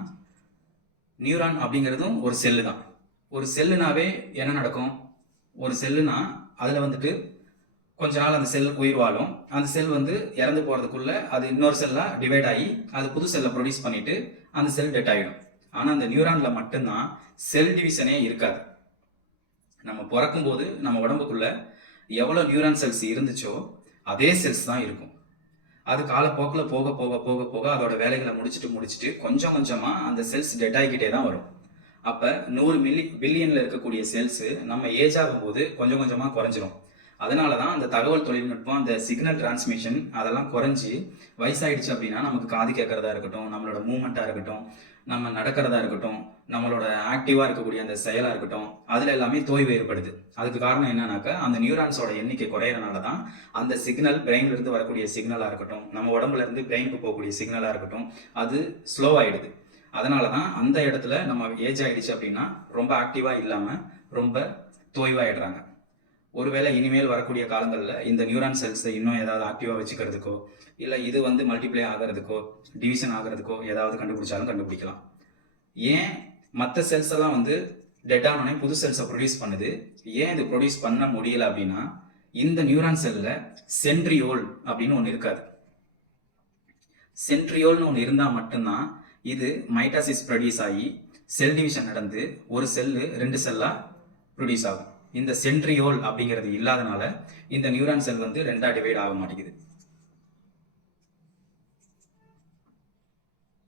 நியூரான் அப்படிங்கிறதும் ஒரு செல்லு தான். ஒரு செல்லுனாவே என்ன நடக்கும், ஒரு செல்லுனா அதுல வந்துட்டு கொஞ்ச நாள் அந்த செல் உயிர் வாழும். அந்த செல் வந்து இறந்து போறதுக்குள்ள அது இன்னொரு செல்லா டிவைட் ஆகி அது புது செல்லை ப்ரொடியூஸ் பண்ணிட்டு அந்த செல் டெட் ஆகிடும். ஆனா அந்த நியூரான்ல மட்டும்தான் செல் டிவிஷனே இருக்காது. நம்ம பிறக்கும் போது நம்ம உடம்புக்குள்ள எவ்வளவு நியூரான் செல்ஸ் இருந்துச்சோ அதே செல்ஸ் தான் இருக்கும். அது காலப்போக்கில் போக போக போக போக அதோட வேலைகளை முடிச்சுட்டு கொஞ்சம் கொஞ்சமா அந்த செல்ஸ் டெட் ஆகிக்கிட்டே தான் வரும். அப்போ 100 பில்லியனில் இருக்கக்கூடிய செல்ஸ் நம்ம ஏஜ் ஆகும்போது கொஞ்சம் கொஞ்சமாக குறைஞ்சிரும். அதனால தான் அந்த தகவல் தொழில்நுட்பம், அந்த சிக்னல் டிரான்ஸ்மிஷன் அதெல்லாம் குறைஞ்சி வயசாயிடுச்சு அப்படின்னா நமக்கு காது கேட்கறதா இருக்கட்டும், நம்மளோட மூவ்மெண்ட்டாக இருக்கட்டும், நம்ம நடக்கிறதா இருக்கட்டும், நம்மளோட ஆக்டிவாக இருக்கக்கூடிய அந்த செயலாக இருக்கட்டும், அதில் எல்லாமே தோய்வு ஏற்படுது. அதுக்கு காரணம் என்னன்னாக்கா அந்த நியூரான்ஸோட எண்ணிக்கை குறையிறனால தான் அந்த சிக்னல் பிரெயின்லேருந்து வரக்கூடிய சிக்னலாக இருக்கட்டும், நம்ம உடம்புல இருந்து பிரெயினுக்கு போகக்கூடிய சிக்னலாக இருக்கட்டும், அது ஸ்லோவாகிடுது. அதனால தான் அந்த இடத்துல நம்ம ஏஜ் ஆகிடுச்சு அப்படின்னா ரொம்ப ஆக்டிவாக இல்லாமல் ரொம்ப தோய்வாயிடுறாங்க. ஒருவேளை இனிமேல் வரக்கூடிய காலங்களில் இந்த நியூரான் செல்ஸை இன்னும் ஏதாவது ஆக்டிவாக வச்சுக்கிறதுக்கோ, இல்லை இது வந்து மல்டிப்ளை ஆகிறதுக்கோ, டிவிஷன் ஆகிறதுக்கோ ஏதாவது கண்டுபிடிச்சாலும் கண்டுபிடிக்கலாம். ஏன் மற்ற செல்ஸ் எல்லாம் வந்து டெட்டானோடனே புது செல்ஸை ப்ரொடியூஸ் பண்ணுது, ஏன் இது ப்ரொடியூஸ் பண்ண முடியல அப்படின்னா, இந்த நியூரான் செல்லில் சென்ட்ரியோல் அப்படின்னு ஒன்று இருக்காது. சென்ட்ரியோல்னு ஒன்று இருந்தால் மட்டும்தான் இது மைட்டாசிஸ் ப்ரொடியூஸ் ஆகி செல் டிவிஷன் நடந்து ஒரு செல்லு 2 செல்லாக ப்ரொடியூஸ் ஆகும். இந்த சென்ட்ரியோல் அப்படிங்கிறது இல்லாதனால இந்த நியூரான் செல் வந்து 2ஆ டிவைட் ஆக மாட்டேங்குது.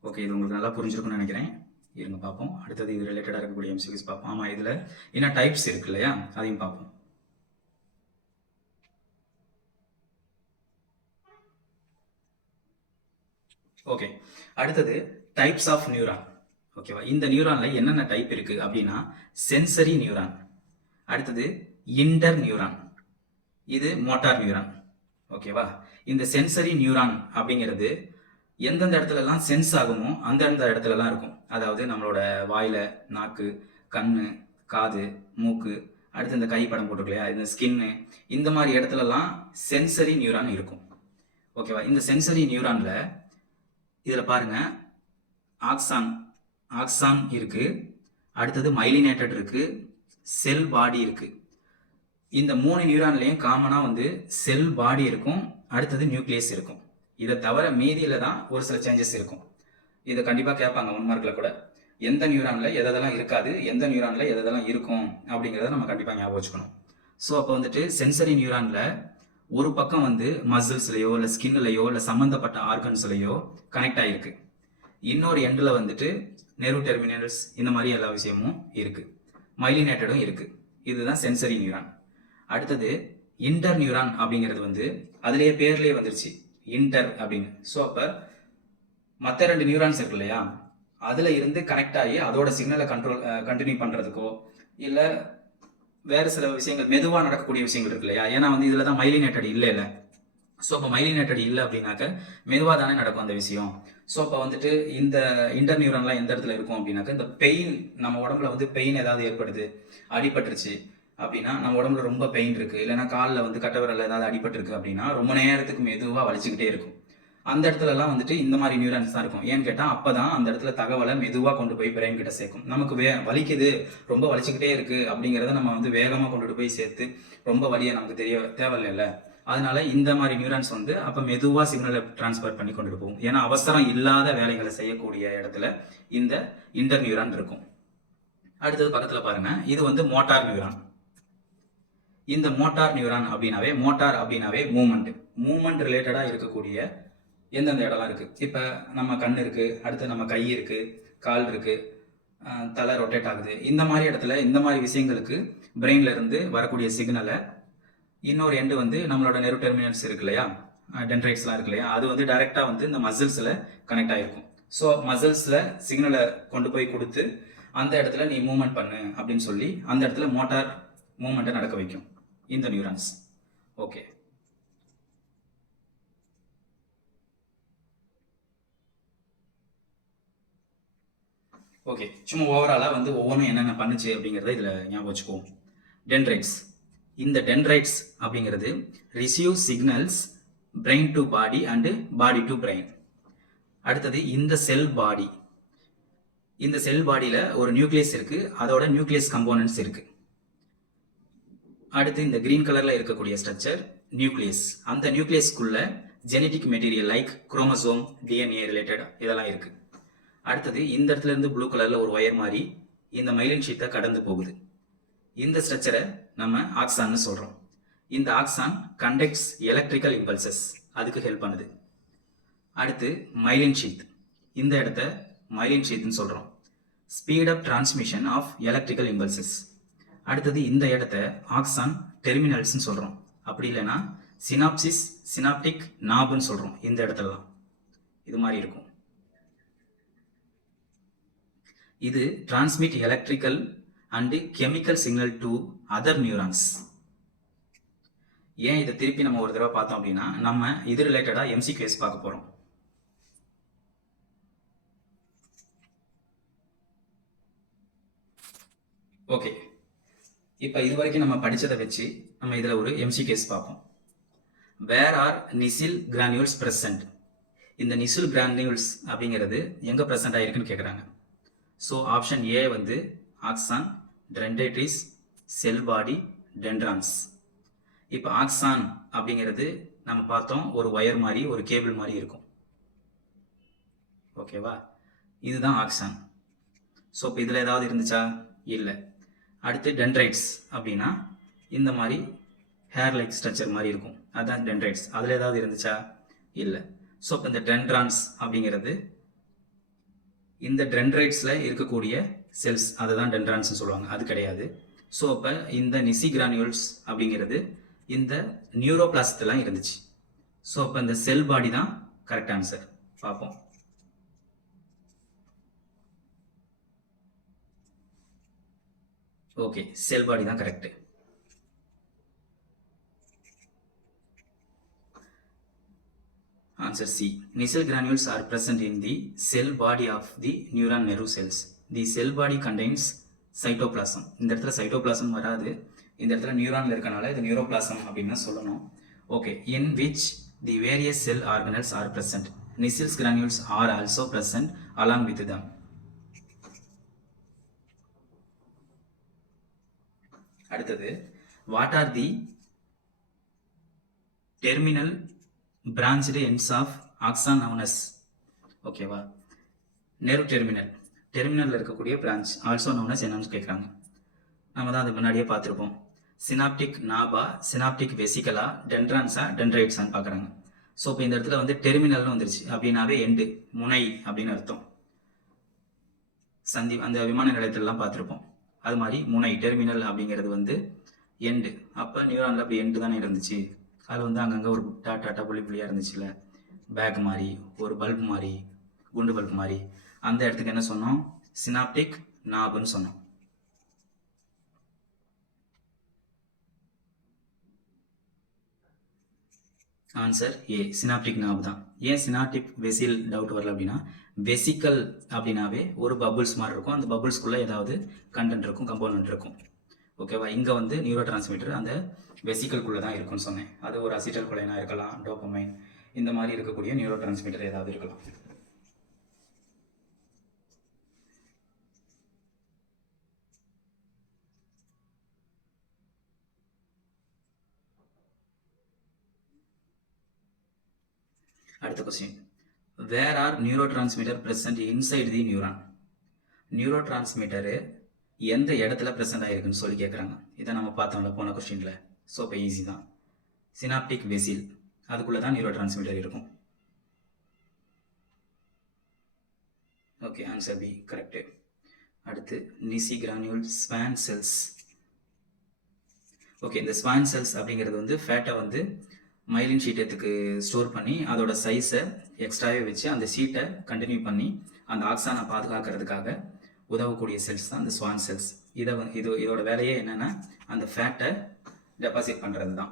ஓகே, இது உங்களுக்கு நல்லா புரிஞ்சிருக்கும்னு நினைக்கிறேன். இருங்க பார்ப்போம். அடுத்தது இது ரிலேட்டடாக இருக்கக்கூடிய எம்சிக்யூஸ் பார்ப்போம். ஆமாம், இதில் என்ன டைப்ஸ் இருக்கு இல்லையா, அதையும் பார்ப்போம். ஓகே, அடுத்தது டைப்ஸ் ஆஃப் நியூரான். ஓகேவா, இந்த நியூரான்ல என்னென்ன டைப் இருக்கு அப்படின்னா, சென்சரி நியூரான், அடுத்தது இன்டர் நியூரான், இது மோட்டார் நியூரான். ஓகேவா, இந்த சென்சரி நியூரான் அப்படிங்கிறது எந்தெந்த இடத்துலலாம் சென்ஸ் ஆகுமோ அந்தந்த இடத்துலலாம் இருக்கும். அதாவது நம்மளோட வாயில, நாக்கு, கண்ணு, காது, மூக்கு, அடுத்து இந்த கை படம் போட்டிருக்கலையா, இந்த ஸ்கின்னு, இந்த மாதிரி இடத்துலலாம் சென்சரி நியூரான் இருக்கும். ஓகேவா, இந்த சென்சரி நியூரான்ல இதில் பாருங்க, ஆக்சான் இருக்கு, அடுத்தது மைலினேட்டட் இருக்கு, செல் பாடி இருக்கு. இந்த 3 நியூரான்லையும் காமனாக வந்து செல் பாடி இருக்கும், அடுத்தது நியூக்ளியஸ் இருக்கும். இதை தவிர மீதியில தான் ஒரு சில சேஞ்சஸ் இருக்கும். இதை கண்டிப்பாக கேட்பாங்க 1 மார்க்கில் கூட. எந்த நியூரானில் எதெல்லாம் இருக்காது, எந்த நியூரானில் எதெல்லாம் இருக்கும் அப்படிங்கிறத நம்ம கண்டிப்பாக ஞாபகம் வச்சுக்கணும். ஸோ அப்போ வந்துட்டு சென்சரி நியூரானில் ஒரு பக்கம் வந்து மசில்ஸ்லையோ இல்லை ஸ்கின்லையோ இல்லை சம்மந்தப்பட்ட ஆர்கன்ஸ்லையோ கனெக்ட் ஆகிருக்கு. இன்னொரு எண்டில் வந்துட்டு நெர்வ் டெர்மினல்ஸ், இந்த மாதிரி எல்லா விஷயமும் இருக்குது. மைலினேட்டடும் இருக்குது. இதுதான் சென்சரி நியூரான். அடுத்தது இன்டர் நியூரான் அப்படிங்கிறது வந்து அதுலேயே பேர்லேயே வந்துருச்சு, இன்டர் அப்படின்னு. ஸோ அப்போ மற்ற 2 நியூரான்ஸ் இருக்கு இல்லையா, அதில் இருந்து கனெக்ட் ஆகி அதோட சிக்னலை கண்டினியூ பண்ணுறதுக்கோ இல்லை வேறு சில விஷயங்கள் மெதுவாக நடக்கக்கூடிய விஷயங்கள் இருக்கு இல்லையா. ஏன்னா வந்து இதில் தான் மைலினேட்டட் இல்லை. ஸோ அப்போ மைலினேட்டட் இல்லை அப்படின்னாக்க மெதுவாக தானே நடக்கும் அந்த விஷயம். ஸோ அப்போ வந்துட்டு இந்த இன்டர் நியூரான்லாம் எந்த இடத்துல இருக்கும் அப்படின்னாக்க, இந்த பெயின், நம்ம உடம்புல வந்து பெயின் ஏதாவது ஏற்படுது, அடிபட்டுருச்சு அப்படின்னா, நம்ம உடம்புல ரொம்ப பெயின் இருக்குது, இல்லைன்னா காலில் வந்து கட்டவிரல் ஏதாவது அடிபட்டுருக்கு அப்படின்னா ரொம்ப நேரத்துக்கு மெதுவாக வலிச்சுக்கிட்டே இருக்கும். அந்த இடத்துலலாம் வந்துட்டு இந்த மாதிரி நியூரான்ஸ் தான் இருக்கும். ஏன்னு கேட்டால் அப்போ தான் அந்த இடத்துல தகவலை மெதுவாக கொண்டு போய் பிரெயின் கிட்ட சேர்க்கும். நமக்கு வலிக்குது, ரொம்ப வலிச்சுக்கிட்டே இருக்குது அப்படிங்கிறத நம்ம வந்து வேகமாக கொண்டுட்டு போய் சேர்த்து ரொம்ப வலியை நமக்கு தேவையில்லை. அதனால இந்த மாதிரி நியூரான்ஸ் வந்து அப்போ மெதுவாக சிக்னலை டிரான்ஸ்ஃபர் பண்ணி கொண்டுட்டு போகும். ஏன்னா அவசரம் இல்லாத வேலைகளை செய்யக்கூடிய இடத்துல இந்த இன்டர் நியூரான் இருக்கும். அடுத்தது பக்கத்தில் பாருங்க, இது வந்து மோட்டார் நியூரான். இந்த மோட்டார் நியூரான் அப்படின்னாவே மூமெண்ட் ரிலேட்டடாக இருக்கக்கூடிய எந்தெந்த இடம்லாம் இருக்குது. இப்போ நம்ம கண் இருக்குது, அடுத்து நம்ம கை இருக்குது, கால் இருக்குது, தலை ரொட்டேட் ஆகுது. இந்த மாதிரி இடத்துல இந்த மாதிரி விஷயங்களுக்கு பிரெயின்ல இருந்து வரக்கூடிய சிக்னலை இன்னொரு எண்டு வந்து நம்மளோட நெர்வ் டெர்மினல்ஸ் இருக்கு இல்லையா, டென்ட்ரைட்ஸ்லாம் இருக்கு இல்லையா, அது வந்து டைரெக்டாக வந்து இந்த மசில்ஸில் கனெக்ட் ஆகிருக்கும். ஸோ மசில்ஸில் சிக்னலை கொண்டு போய் கொடுத்து அந்த இடத்துல நீ மூவ்மெண்ட் பண்ணு அப்படின்னு சொல்லி அந்த இடத்துல மோட்டார் மூவ்மெண்ட்டை நடக்க வைக்கும் இந்த நியூரான்ஸ். ஓகே, ஓகே, சும்மா ஓவராலாக வந்து ஒவ்வொன்றும் என்னென்ன பண்ணுச்சு அப்படிங்கிறத இதில் ஞாபகம் வச்சுக்குவோம். டென்ட்ரைட்ஸ், இந்த டென்ட்ரைட்ஸ் அப்படிங்கிறது receive signals brain to body and body to brain. அடுத்தது இந்த செல் பாடி, இந்த செல் பாடியில் ஒரு நியூக்ளியஸ் இருக்குது, அதோட நியூக்ளியஸ் கம்போனன்ட்ஸ் இருக்குது. அடுத்து இந்த கிரீன் கலரில் இருக்கக்கூடிய ஸ்ட்ரக்சர் நியூக்ளியஸ். அந்த நியூக்ளியஸ்க்குள்ள genetic material like chromosome, DNA related இதெல்லாம் இருக்குது. அடுத்தது இந்த இடத்துல இருந்து ப்ளூ கலரில் ஒரு ஒயர் மாதிரி இந்த மைலின் ஷீட்டை கடந்து போகுது. இந்த ஸ்ட்ரக்சரை நம்ம ஆக்சான்னு சொல்கிறோம். இந்த ஆக்சான் கண்டக்ட்ஸ் எலக்ட்ரிக்கல் இம்பல்சஸ், அதுக்கு ஹெல்ப் பண்ணுது. அடுத்து மைலின் ஷீத், இந்த இடத்த மைலின் ஷீத்னு சொல்கிறோம். Speed up transmission of electrical impulses. அடுத்தது இந்த இடத்த ஆக்சான் டெர்மினல்ஸ்ன்னு சொல்கிறோம். அப்படி இல்லைன்னா சினாப்சிஸ் சினாப்டிக் நாப்னு சொல்கிறோம். இந்த இடத்துலலாம் இது மாதிரி இருக்கும். இது transmit electrical and chemical signal to other neurons. ஏன் இதை திருப்பி நம்ம ஒரு தடவை பார்த்தோம் அப்படின்னா நம்ம இது ரிலேட்டடாக எம்சிக்யூஎஸ் பார்க்க போகிறோம். ஓகே, இப்போ இது வரைக்கும் நம்ம படித்ததை வச்சு நம்ம இதில் ஒரு எம்சிக்யூஎஸ் பார்ப்போம். Where are Nissl granules present? இந்த நிசில் கிரானியூல்ஸ் அப்படிங்கிறது எங்கே ப்ரெசென்ட் ஆகிருக்குன்னு கேட்குறாங்க. ஸோ ஆப்ஷன் ஏ வந்து ஆக்சான், டென்ட்ரைட்டிஸ், செல் பாடி, டென்ட்ரான்ஸ். இப்போ ஆக்சான் அப்படிங்கிறது நம்ம பார்த்தோம் ஒரு ஒயர் மாதிரி ஒரு கேபிள் மாதிரி இருக்கும். ஓகேவா, இதுதான் ஆக்சான். ஸோ இப்போ இதில் ஏதாவது இருந்துச்சா? இல்லை. அடுத்து டென்ட்ரைட்ஸ் அப்படின்னா இந்த மாதிரி ஹேர் லைக் ஸ்ட்ரக்சர் மாதிரி இருக்கும், அதுதான் டென்ட்ரைட்ஸ். அதில் ஏதாவது இருந்துச்சா? இல்லை. ஸோ இப்போ இந்த டென்ட்ரான்ஸ் அப்படிங்கிறது இந்த டென்ட்ரைட்ஸில் இருக்கக்கூடிய செல்ஸ், அதுதான் டென்ட்ரான்ஸ்னு சொல்லுவாங்க, அது கிடையாது. ஸோ அப்போ இந்த நிசி கிரானியூல்ஸ் அப்படிங்கிறது இந்த நியூரோபிளாஸ்ட்லாம் இருந்துச்சு. ஸோ அப்போ இந்த செல் பாடி தான் கரெக்ட் ஆன்சர். பார்ப்போம். ஓகே, செல் பாடி தான் correct. Answer C. Nisal granules are present in the cell body of the neuron nerve cells. The cell body contains cytoplasm. இந்த இடத்துல cytoplasm வராது, இந்த இடத்துல நியூரான்ல இருக்கனால இது நியூரோபிளாசம் அப்படின்னு சொல்லணும். Okay, in which the various cell organelles are present. Nisal granules are also present along with them. அடுத்தது, what are the terminal branched ends of axon known as? ஓகேவா, நெர்வ் டெர்மினல் இருக்கக்கூடிய பிரான்ச் ஆல்சோ known as என்னன்னு கேட்குறாங்க. நம்ம தான் அது முன்னாடியே பார்த்துருப்போம். சினாப்டிக் நாபா, சினாப்டிக் வெசிகலா, டென்ட்ரான்ஸா, டென்ட்ரைட்ஸான்னு பார்க்குறாங்க. ஸோ இப்போ இந்த இடத்துல வந்து டெர்மினல்னு வந்துருச்சு அப்படின்னாவே எண்டு, முனை அப்படின்னு அர்த்தம். சந்தி அந்த விமான நிலையத்திலலாம் பார்த்துருப்போம். அது மாதிரி முனை டெர்மினல் அப்படிங்கிறது வந்து எண்டு. அப்போ நியூரானில் அப்படி எண்டு தானே இருந்துச்சு. அதில் வந்து அங்கங்கே ஒரு டாட்டா புள்ளியாக இருந்துச்சுல்ல, பேக் மாதிரி, ஒரு பல்ப் மாதிரி, குண்டு பல்ப் மாதிரி. அந்த இடத்துக்கு என்ன சொன்னோம்? சினாப்டிக் நாப்னு சொன்னோம். ஆன்சர் ஏ, சினாப்டிக் நாப் தான். ஏன் சினாப்டிக் வெசில் டவுட் வரல அப்படின்னா, வெசிக்கல் அப்படின்னாவே ஒரு பபுள்ஸ் மாதிரி இருக்கும், அந்த பபுள்ஸ்குள்ளே ஏதாவது கண்டென்ட் இருக்கும், கம்போனன்ட் இருக்கும். ஓகேவா, இங்கே வந்து நியூரோ டிரான்ஸ்மிட்டர் அந்த வெசிக்கல்குள்ளே தான் இருக்குன்னு சொன்னேன். அது ஒரு அசிட்டல் கொலைனா இருக்கலாம், டோபமைன், இந்த மாதிரி இருக்கக்கூடிய நியூரோ டிரான்ஸ்மிட்டர் ஏதாவது இருக்கலாம். அடுத்த question, where are neurotransmitter present inside the neuron? Neurotransmitter எந்த இடத்துல ப்ரெசென்ட் ஆகிருக்குன்னு சொல்லி கேட்குறாங்க. இதை நம்ம பார்த்தோம்ல போன கொஸ்டினில். ஸோ இப்போ ஈஸி தான். சினாப்டிக் வெசில் அதுக்குள்ளே தான் நியூரோ டிரான்ஸ்மிட்டர் இருக்கும். Okay, answer B correct. அடுத்து, Nissl granule Schwann cells. Okay, இந்த ஸ்வான் செல்ஸ் அப்படிங்கிறது வந்து ஃபேட்டை வந்து மைலின் ஷீட்டத்துக்கு ஸ்டோர் பண்ணி அதோட சைஸை எக்ஸ்ட்ராவே வச்சு அந்த ஷீட்டை கண்டினியூ பண்ணி அந்த ஆக்சானை பாதுகாக்கிறதுக்காக உதவக்கூடிய செல்ஸ் தான் இந்த ஸ்வான் செல்ஸ். இதோட வேலையே என்னன்னா அந்த ஃபேட்டை டெபாசிட் பண்ணுறது தான்.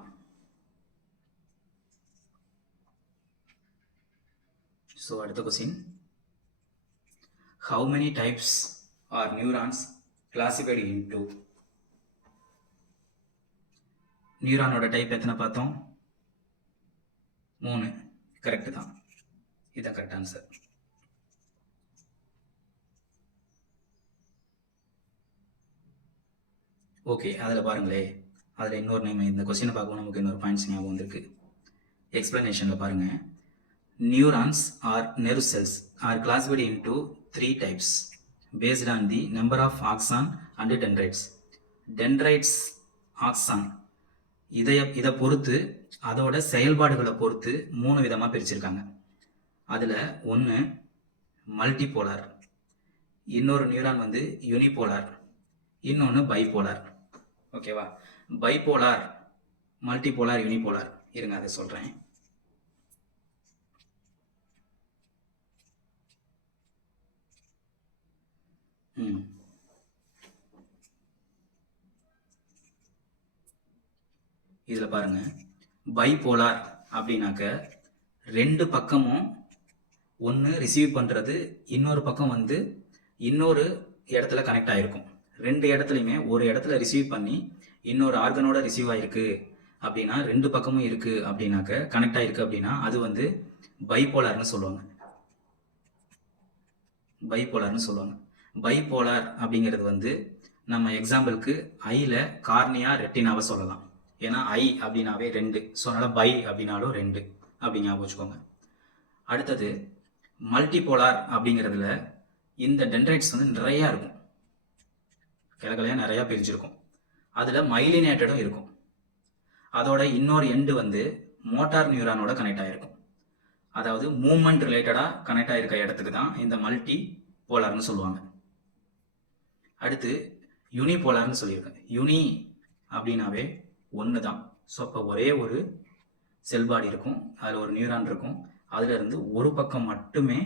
ஸோ அடுத்த question, how many types are neurons classified into? நியூரானோட டைப் எத்தனை பார்த்தோம்? 3. கரெக்டு தான், இதுதான் கரெக்ட் ஆன்சர். ஓகே, அதில் பாருங்களே, அதில் இன்னொரு நேம், இந்த கொஸ்டினை பார்க்கவும் நமக்கு இன்னொரு பாயிண்ட்ஸ் ஞாபகம் வந்திருக்கு. எக்ஸ்பிளனேஷனில் பாருங்கள், neurons are nerve cells are classified into 3 types based on the number of axon and dendrites. Dendrites, axon இதை பொறுத்து அதோட செயல்பாடுகளை பொறுத்து 3 விதமாக பிரிச்சிருக்காங்க. அதில் ஒன்று மல்டிபோலார், இன்னொரு நியூரான் வந்து யூனிபோலார், இன்னொன்று பைபோலார். ஓகேவா? Bipolar, multipolar, unipolar. இருங்க அதை சொல்கிறேன். இதில் பாருங்க, பைபோலார் அப்படின்னாக்க ரெண்டு பக்கமும் ஒன்று ரிசீவ் பண்ணுறது, இன்னொரு பக்கம் வந்து இன்னொரு இடத்துல கனெக்ட் ஆகிருக்கும். ரெண்டு இடத்துலையுமே ஒரு இடத்துல ரிசீவ் பண்ணி இன்னொரு ஆர்கனோட ரிசீவ் ஆகிருக்கு அப்படின்னா, ரெண்டு பக்கமும் இருக்குது அப்படின்னாக்க கனெக்ட் ஆகிருக்கு அப்படின்னா அது வந்து பைபோலார்னு சொல்லுவாங்க. பைபோலார்னு சொல்லுவாங்க. பைபோலார் அப்படிங்கிறது வந்து நம்ம எக்ஸாம்பிளுக்கு ஐயில் கார்னியா ரெட்டினாவை சொல்லலாம். ஏன்னா ஐ அப்படின்னாவே ரெண்டு, ஸோ அதனால் பை அப்படின்னாலும் ரெண்டு அப்படி ஞாபகம் வச்சுக்கோங்க. அடுத்தது மல்டிபோலார் அப்படிங்கிறதுல இந்த டென்ட்ரைட்ஸ் வந்து நிறையா இருக்கும், கிழக்கிலையாக நிறையா பிரிஞ்சிருக்கும். அதில் மைலினேட்டடும் இருக்கும். அதோட இன்னொரு எண்டு வந்து மோட்டார் நியூரானோட கனெக்ட் ஆகிருக்கும். அதாவது மூமெண்ட் ரிலேட்டடாக கனெக்ட் ஆகிருக்க இடத்துக்கு தான் இந்த மல்டி போலார்னு சொல்லுவாங்க. அடுத்து யூனிபோலார்னு சொல்லியிருக்கேன். யூனி அப்படின்னாவே ஒன்று தான். ஸோ அப்போ ஒரே ஒரு செல் பாடி இருக்கும், அதில் ஒரு நியூரான் இருக்கும், அதில் இருந்து ஒரு பக்கம் மட்டுமே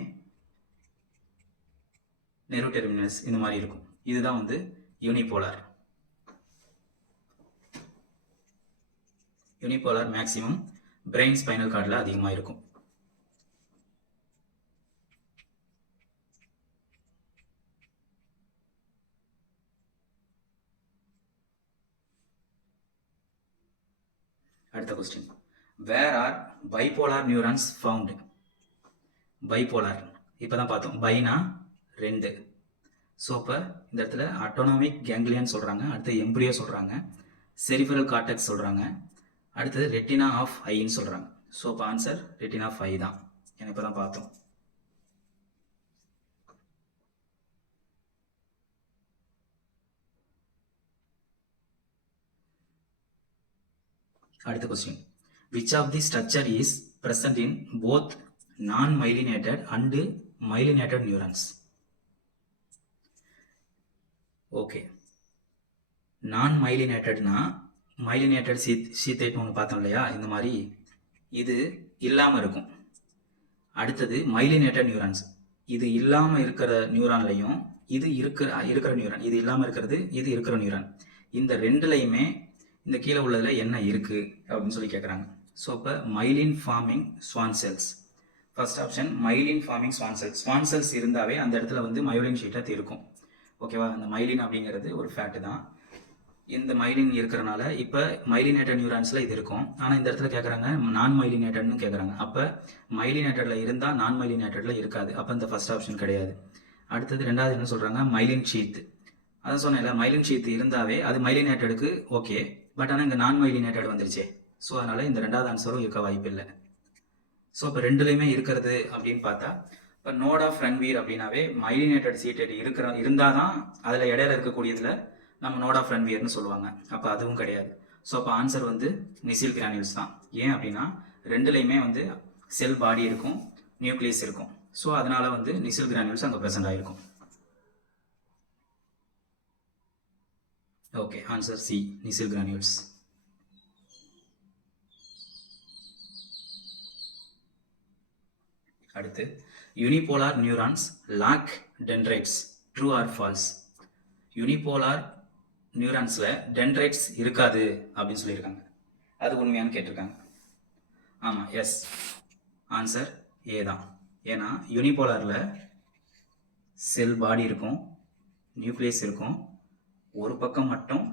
நெர்வ் டெர்மினஸ் இந்த மாதிரி இருக்கும். இதுதான் வந்து unipolar. Unipolar maximum brain spinal கார்டில் அதிகமாக இருக்கும். அடுத்த question, where are bipolar neurons found? Bipolar இப்போ தான் பார்த்தோம். பைனா ரெண்டு. ஸோ இப்போ இந்த இடத்துல ஆட்டோனாமிக் கேங்லியன் சொல்கிறாங்க, அடுத்து எம்ப்ரியோ சொல்கிறாங்க, செரிஃபரல் கார்டெக்ஸ் சொல்கிறாங்க, அடுத்தது ரெட்டினா ஆஃப் ஐன்னு சொல்கிறாங்க. ஸோ இப்போ ஆன்சர் ரெட்டினா ஆஃப் ஐ தான். ஏன்னா இப்போ தான் பார்த்தோம். அடுத்த question, which of the structure is present in both non-myelinated and myelinated neurons? Okay, நான் மைலினேட்டட்னா மைலினேட்டட் சீத்தைட்னு ஒன்று பார்த்தோம் இல்லையா, இந்த மாதிரி இது இல்லாமல் இருக்கும். அடுத்தது மைலினேட்டட் நியூரான்ஸ், இது இல்லாமல் இருக்கிற நியூரான்லையும் இது இருக்கிற நியூரான், இது இல்லாமல் இருக்கிறது, இது இருக்கிற நியூரான், இந்த ரெண்டுலையுமே இந்த கீழே உள்ளதில் என்ன இருக்குது அப்படின்னு சொல்லி கேட்குறாங்க. ஸோ இப்போ myelin forming Schwann cells, first option myelin forming Schwann cells. Schwann cells இருந்தாவே அந்த இடத்துல வந்து மயோலின் ஷீட்டாக இருக்கும். ஓகேவா? அந்த மைலின் அப்படிங்கிறது ஒரு ஃபேட்டு தான். இந்த மைலின் இருக்கிறனால இப்போ மைலினேட்டட் நியூரான்ஸில் இது இருக்கும். ஆனால் இந்த இடத்துல கேட்குறாங்க நான் மைலினேட்டட்னு கேட்குறாங்க. அப்போ மைலினேட்டடில் இருந்தால் நான் மைலினேட்டடில் இருக்காது. அப்போ இந்த ஃபர்ஸ்ட் ஆப்ஷன் கிடையாது. அடுத்தது ரெண்டாவது என்ன சொல்கிறாங்க, மைலின் ஷீத். அதான் சொன்னேன்ல, மைலின் ஷீத் இருந்தாவே அது மைலினேட்டடுக்கு ஓகே, பட் ஆனால் இங்கே நான் மைலினேட்டட் வந்துருச்சு. ஸோ அதனால் இந்த ரெண்டாவது ஆன்சரும் இருக்க வாய்ப்பு இல்லை. ஸோ இப்போ ரெண்டுலேயுமே இருக்கிறது அப்படின்னு பார்த்தா, இப்போ நோட் ஆஃப் ரன்வீர் அப்படின்னாவே மைலினேட்டட் சீட்டட் இருந்தால் தான் அதில் இடையில இருக்கக்கூடியதில் நம்ம நோட் ஆஃப் ரன்வீர்னு சொல்லுவாங்க. அப்போ அதுவும் கிடையாது. ஸோ அப்போ ஆன்சர் வந்து நிசில் கிரானியூல்ஸ் தான். ஏன் அப்படின்னா ரெண்டுலேயுமே வந்து செல் பாடி இருக்கும், நியூக்ளியஸ் இருக்கும். ஸோ அதனால் வந்து நிசில் கிரானியூல்ஸ் அங்கே ப்ரெசென்ட் ஆகிருக்கும். Okay, answer C, Nissl granules. அடுத்து, unipolar neurons lack dendrites, true or false? Unipolar நியூரான்ஸில் டென்ட்ரைட்ஸ் இருக்காது அப்படின்னு சொல்லியிருக்காங்க. அது உண்மையானு கேட்டிருக்காங்க. ஆமாம், எஸ், ஆன்சர் ஏ தான். ஏன்னா யூனிபோலாரில் செல் பாடி இருக்கும், நியூக்ளியஸ் இருக்கும், ஒரு பக்கம் மட்டும்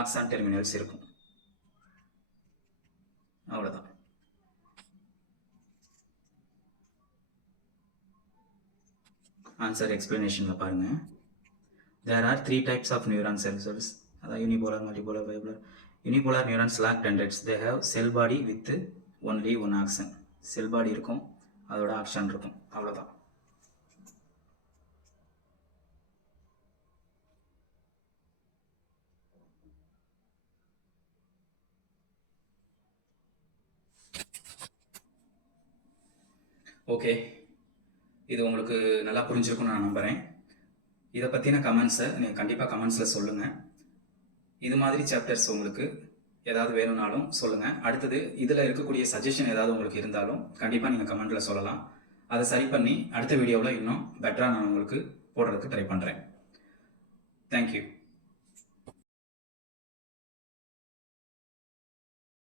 ஆக்சான் டெர்மினல்ஸ் இருக்கும், அவ்வளோதான். ஆன்சர் எக்ஸ்பிளனேஷனில் பாருங்கள். There are 3 types of neuron cells. அதாவது unipolar, multipolar, bipolar. Unipolar neurons lack dendrites. They have cell body with only one axon. Cell body இருக்கும், அதோட axon இருக்கும், அவ்வளோதான். ஓகே, இது உங்களுக்கு நல்லா புரிஞ்சிருக்கும்னு நான் நம்புகிறேன். இதை பற்றின கமெண்ட்ஸை நீங்கள் கண்டிப்பாக கமெண்ட்ஸில் சொல்லுங்கள். இது மாதிரி சாப்டர்ஸ் உங்களுக்கு ஏதாவது வேணும்னாலும் சொல்லுங்கள். அடுத்தது இதில் இருக்கக்கூடிய சஜஷன் ஏதாவது உங்களுக்கு இருந்தாலும் கண்டிப்பாக நீங்கள் கமெண்ட்டில் சொல்லலாம். அதை சரி பண்ணி அடுத்த வீடியோவில் இன்னும் பெட்டராக நான் உங்களுக்கு போடுறதுக்கு ட்ரை பண்ணுறேன். தேங்க்யூ.